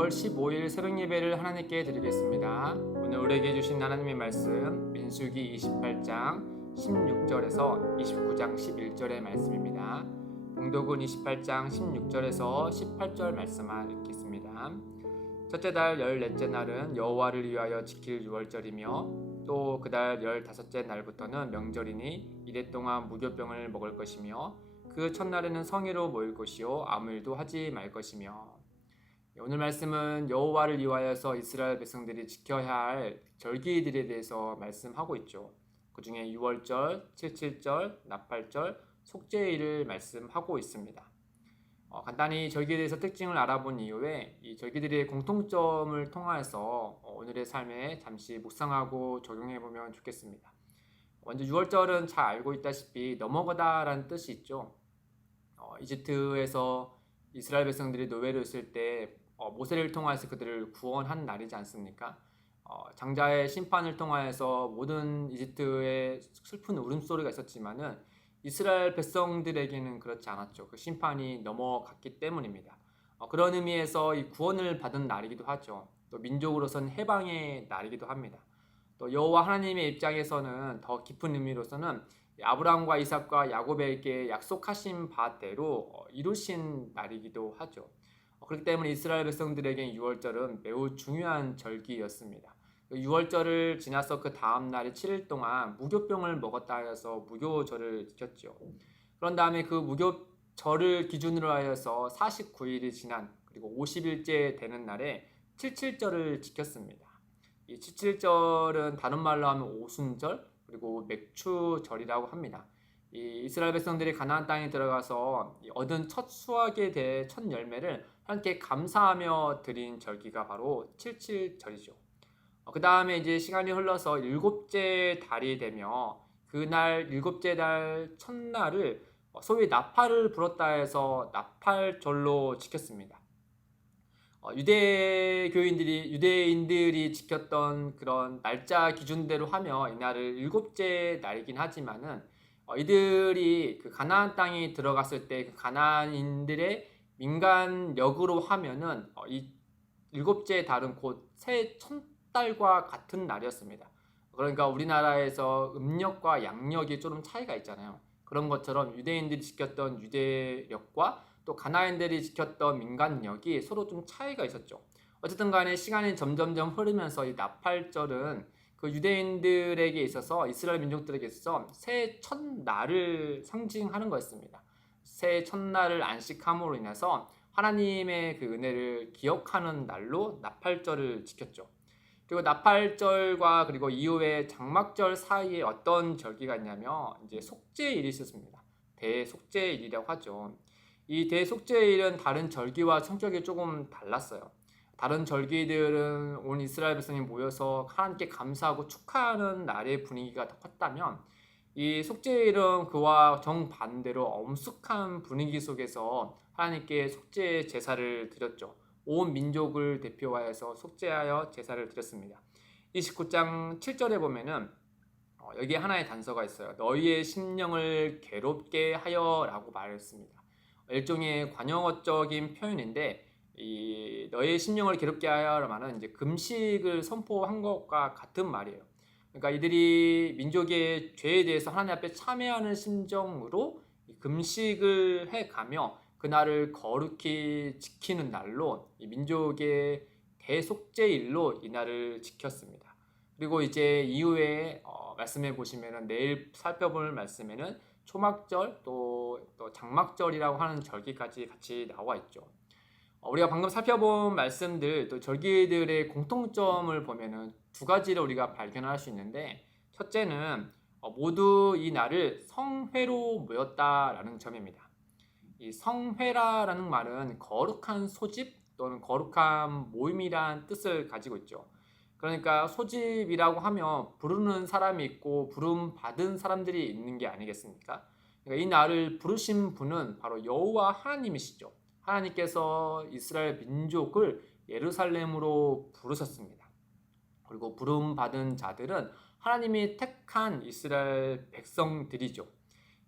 6월 15일 새벽 예배를 하나님께 드리겠습니다. 오늘 우리에게 주신 하나님의 말씀 민수기 28장 16절에서 29장 11절의 말씀입니다. 봉독은 28장 16절에서 18절 말씀만 읽겠습니다. 첫째 달 14째 날은 여호와를 위하여 지킬 유월절이며 또 그 달 15째 날부터는 명절이니 이래 동안 무교병을 먹을 것이며 그 첫날에는 성회로 모일 것이요 아무 일도 하지 말 것이며. 오늘 말씀은 여호와를 위하여서 이스라엘 백성들이 지켜야 할 절기들에 대해서 말씀하고 있죠. 그 중에 유월절, 칠칠절, 나팔절, 속죄일을 말씀하고 있습니다. 간단히 절기에 대해서 특징을 알아본 이후에 이 절기들의 공통점을 통해서 오늘의 삶에 잠시 묵상하고 적용해보면 좋겠습니다. 먼저 유월절은 잘 알고 있다시피 넘어가다라는 뜻이 있죠. 이집트에서 이스라엘 백성들이 노예로 있을 때 모세를 통해서 그들을 구원한 날이지 않습니까? 장자의 심판을 통하여서 모든 이집트의 슬픈 울음소리가 있었지만은 이스라엘 백성들에게는 그렇지 않았죠. 그 심판이 넘어갔기 때문입니다. 그런 의미에서 이 구원을 받은 날이기도 하죠. 또 민족으로서는 해방의 날이기도 합니다. 또 여호와 하나님의 입장에서는 더 깊은 의미로서는 아브라함과 이삭과 야곱에게 약속하신 바대로 이루신 날이기도 하죠. 그렇기 때문에 이스라엘 백성들에게 유월절은 매우 중요한 절기였습니다. 유월절을 지나서 그 다음 날에 7일 동안 무교병을 먹었다 하여서 무교절을 지켰죠. 그런 다음에 그 무교절을 기준으로 하여서 49일이 지난 그리고 50일째 되는 날에 칠칠절을 지켰습니다. 이 칠칠절은 다른 말로 하면 오순절 그리고 맥추절이라고 합니다. 이 이스라엘 백성들이 가나안 땅에 들어가서 얻은 첫 수확에 대해 첫 열매를 하나님께 감사하며 드린 절기가 바로 칠칠절이죠. 그 다음에 이제 시간이 흘러서 일곱째 달이 되며 그날 일곱째 달 첫날을 소위 나팔을 불었다 해서 나팔절로 지켰습니다. 유대인들이 지켰던 그런 날짜 기준대로 하며 이날을 일곱째 날이긴 하지만은 이들이 그 가나안 땅에 들어갔을 때 그 가나안인들의 민간역으로 하면은 이 일곱째 달은 곧 새 첫달과 같은 날이었습니다. 그러니까 우리나라에서 음력과 양력이 좀 차이가 있잖아요. 그런 것처럼 유대인들이 지켰던 유대력과 또 가나안인들이 지켰던 민간력이 서로 좀 차이가 있었죠. 어쨌든 간에 시간이 점점점 흐르면서 이 나팔절은 그 유대인들에게 있어서 이스라엘 민족들에게 있어서 새 첫날을 상징하는 거였습니다. 새 첫날을 안식함으로 인해서 하나님의 그 은혜를 기억하는 날로 나팔절을 지켰죠. 그리고 나팔절과 그리고 이후에 장막절 사이에 어떤 절기가 있냐면 이제 속죄일이 있었습니다. 대속죄일이라고 하죠. 이 대속죄일은 다른 절기와 성격이 조금 달랐어요. 다른 절기들은 온 이스라엘 백성이 모여서 하나님께 감사하고 축하하는 날의 분위기가 더 컸다면 이 속죄일은 그와 정반대로 엄숙한 분위기 속에서 하나님께 속죄 제사를 드렸죠. 온 민족을 대표하여서 속죄하여 제사를 드렸습니다. 29장 7절에 보면은 여기에 하나의 단서가 있어요. 너희의 심령을 괴롭게 하여 라고 말했습니다. 일종의 관용어적인 표현인데 이 너의 심령을 괴롭게 하여라 말은 이제 금식을 선포한 것과 같은 말이에요. 그러니까 이들이 민족의 죄에 대해서 하나님 앞에 참회하는 심정으로 금식을 해가며 그날을 거룩히 지키는 날로 이 민족의 대속죄일로 이 날을 지켰습니다. 그리고 이제 이후에 말씀해 보시면은 내일 살펴볼 말씀에는 초막절 또 장막절이라고 하는 절기까지 같이 나와 있죠. 우리가 방금 살펴본 말씀들 또 절기들의 공통점을 보면은 두 가지를 우리가 발견할 수 있는데 첫째는 모두 이 날을 성회로 모였다라는 점입니다. 이 성회라는 말은 거룩한 소집 또는 거룩한 모임이란 뜻을 가지고 있죠. 그러니까 소집이라고 하면 부르는 사람이 있고 부름 받은 사람들이 있는 게 아니겠습니까? 그러니까 이 날을 부르신 분은 바로 여호와 하나님이시죠. 하나님께서 이스라엘 민족을 예루살렘으로 부르셨습니다. 그리고 부름 받은 자들은 하나님이 택한 이스라엘 백성들이죠.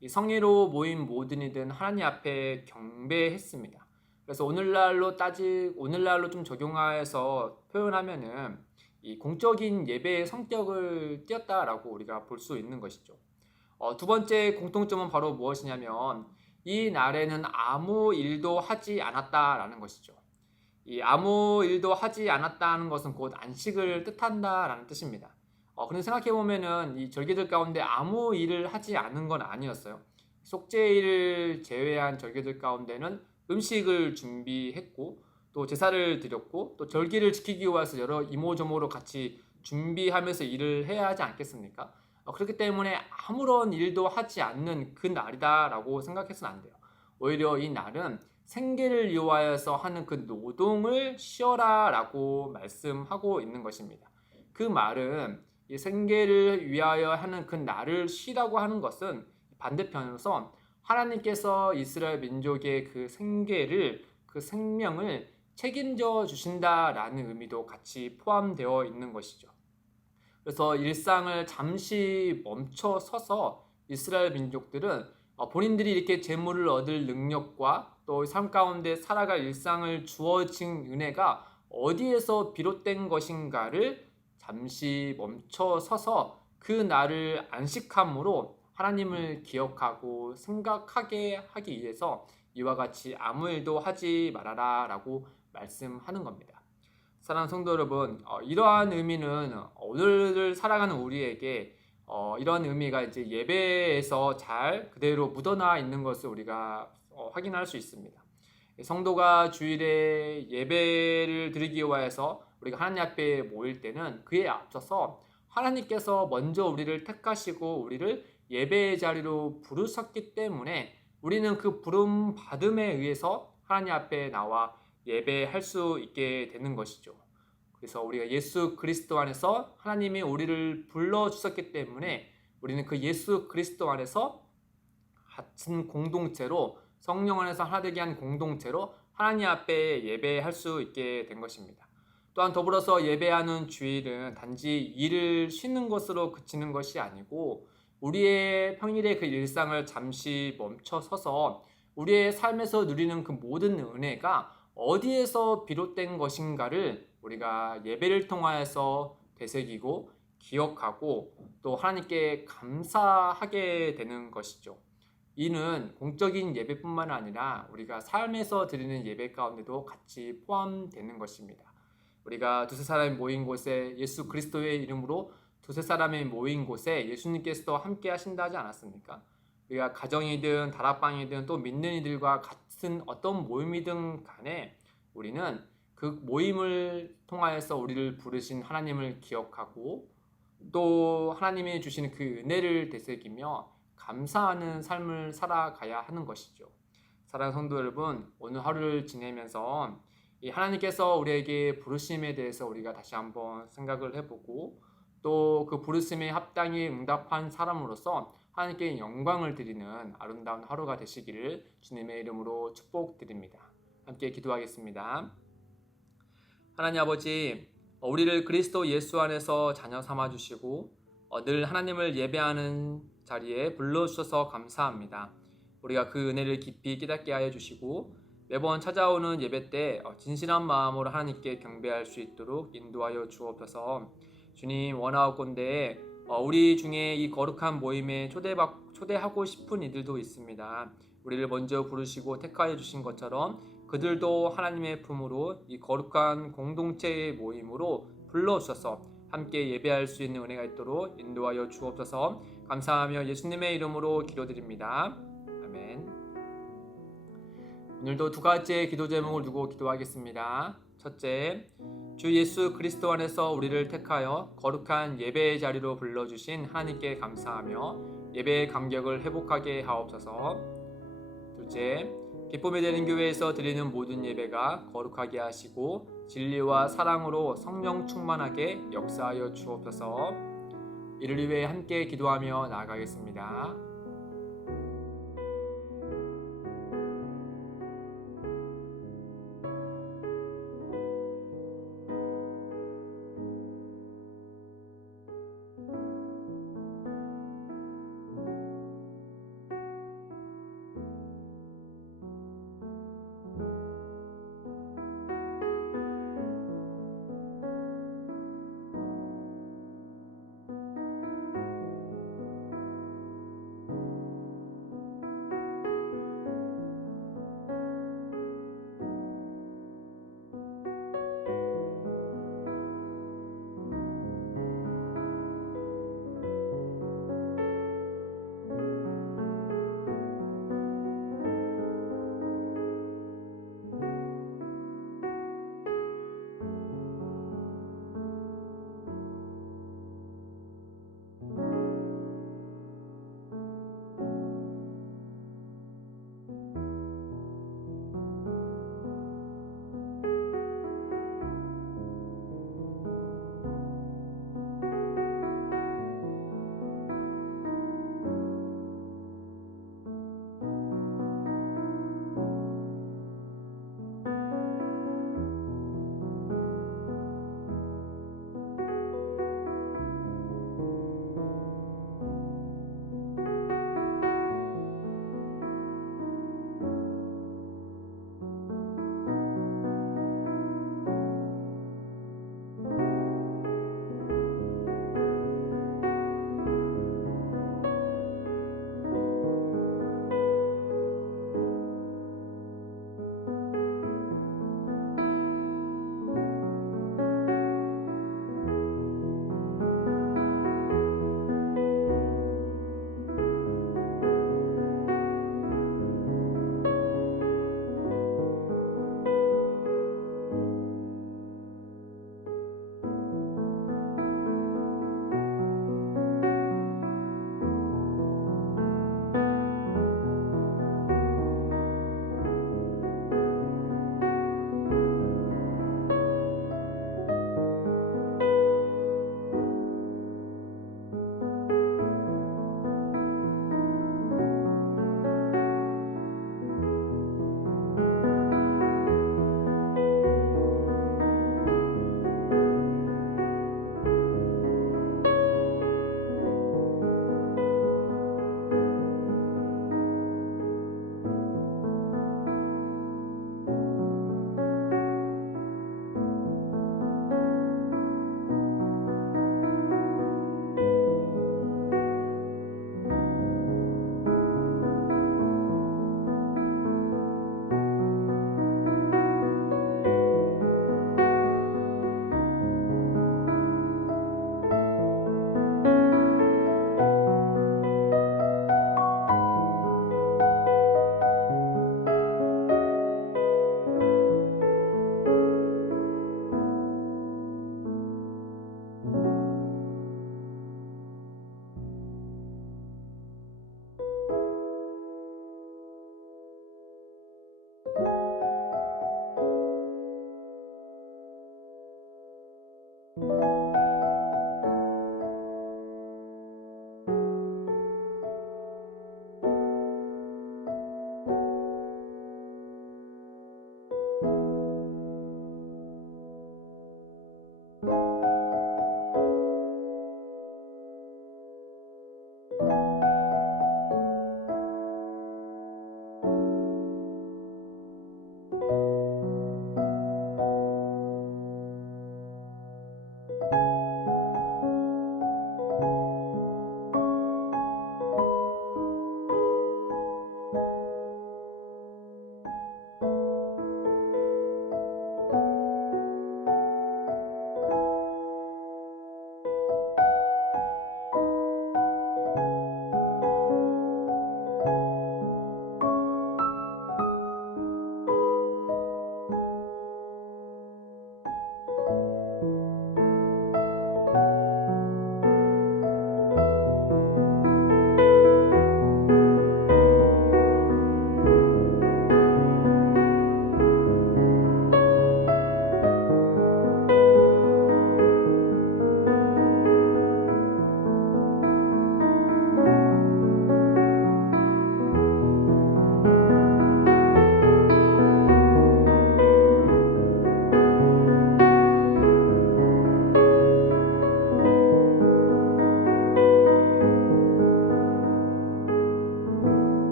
이 성회로 모인 모든 이들은 하나님 앞에 경배했습니다. 그래서 오늘날로 좀 적용해서 표현하면은 이 공적인 예배의 성격을 띄었다라고 우리가 볼 수 있는 것이죠. 두 번째 공통점은 바로 무엇이냐면 이 날에는 아무 일도 하지 않았다라는 것이죠. 이 아무 일도 하지 않았다는 것은 곧 안식을 뜻한다라는 뜻입니다. 그런데 생각해 보면은 이 절기들 가운데 아무 일을 하지 않은 건 아니었어요. 속죄일을 제외한 절기들 가운데는 음식을 준비했고 또 제사를 드렸고 또 절기를 지키기 위해서 여러 이모저모로 같이 준비하면서 일을 해야 하지 않겠습니까? 그렇기 때문에 아무런 일도 하지 않는 그 날이다라고 생각해서는 안 돼요. 오히려 이 날은 생계를 위하여서 하는 그 노동을 쉬어라라고 말씀하고 있는 것입니다. 그 말은 이 생계를 위하여 하는 그 날을 쉬라고 하는 것은 반대편으로서 하나님께서 이스라엘 민족의 그 생계를 그 생명을 책임져 주신다라는 의미도 같이 포함되어 있는 것이죠. 그래서 일상을 잠시 멈춰 서서 이스라엘 민족들은 본인들이 이렇게 재물을 얻을 능력과 또 삶 가운데 살아갈 일상을 주어진 은혜가 어디에서 비롯된 것인가를 잠시 멈춰 서서 그 날을 안식함으로 하나님을 기억하고 생각하게 하기 위해서 이와 같이 아무 일도 하지 말아라 라고 말씀하는 겁니다. 사랑하는 성도 여러분, 이러한 의미는 오늘을 살아가는 우리에게 이런 의미가 이제 예배에서 잘 그대로 묻어나 있는 것을 우리가 확인할 수 있습니다. 성도가 주일에 예배를 드리기 위해서 우리가 하나님 앞에 모일 때는 그에 앞서서 하나님께서 먼저 우리를 택하시고 우리를 예배의 자리로 부르셨기 때문에 우리는 그 부름 받음에 의해서 하나님 앞에 나와 예배할 수 있게 되는 것이죠. 그래서 우리가 예수 그리스도 안에서 하나님이 우리를 불러주셨기 때문에 우리는 그 예수 그리스도 안에서 같은 공동체로 성령 안에서 하나 되게 한 공동체로 하나님 앞에 예배할 수 있게 된 것입니다. 또한 더불어서 예배하는 주일은 단지 일을 쉬는 것으로 그치는 것이 아니고 우리의 평일의 그 일상을 잠시 멈춰 서서 우리의 삶에서 누리는 그 모든 은혜가 어디에서 비롯된 것인가를 우리가 예배를 통하여서 되새기고 기억하고 또 하나님께 감사하게 되는 것이죠. 이는 공적인 예배뿐만 아니라 우리가 삶에서 드리는 예배 가운데도 같이 포함되는 것입니다. 우리가 두세 사람이 모인 곳에 예수 그리스도의 이름으로 두세 사람이 모인 곳에 예수님께서도 함께 하신다 하지 않았습니까? 우리가 가정이든 다락방이든 또 믿는 이들과 같은 어떤 모임이든 간에 우리는 그 모임을 통하여서 우리를 부르신 하나님을 기억하고 또 하나님이 주시는 그 은혜를 되새기며 감사하는 삶을 살아가야 하는 것이죠. 사랑하는 성도 여러분, 오늘 하루를 지내면서 이 하나님께서 우리에게 부르심에 대해서 우리가 다시 한번 생각을 해보고 또 그 부르심에 합당히 응답한 사람으로서 하나님께 영광을 드리는 아름다운 하루가 되시기를 주님의 이름으로 축복드립니다. 함께 기도하겠습니다. 하나님 아버지, 우리를 그리스도 예수 안에서 자녀 삼아주시고 늘 하나님을 예배하는 자리에 불러주셔서 감사합니다. 우리가 그 은혜를 깊이 깨닫게 하여 주시고 매번 찾아오는 예배 때 진실한 마음으로 하나님께 경배할 수 있도록 인도하여 주옵소서. 주님, 원하옵건대 우리 중에 이 거룩한 모임에 초대하고 싶은 이들도 있습니다. 우리를 먼저 부르시고 택하여 주신 것처럼 그들도 하나님의 품으로 이 거룩한 공동체의 모임으로 불러주셔서 함께 예배할 수 있는 은혜가 있도록 인도하여 주옵소서. 감사하며 예수님의 이름으로 기도드립니다. 아멘. 오늘도 두 가지의 기도 제목을 두고 기도하겠습니다. 첫째, 주 예수 그리스도 안에서 우리를 택하여 거룩한 예배의 자리로 불러주신 하나님께 감사하며 예배의 감격을 회복하게 하옵소서. 둘째, 기쁨이 되는 교회에서 드리는 모든 예배가 거룩하게 하시고 진리와 사랑으로 성령 충만하게 역사하여 주옵소서. 이를 위해 함께 기도하며 나아가겠습니다.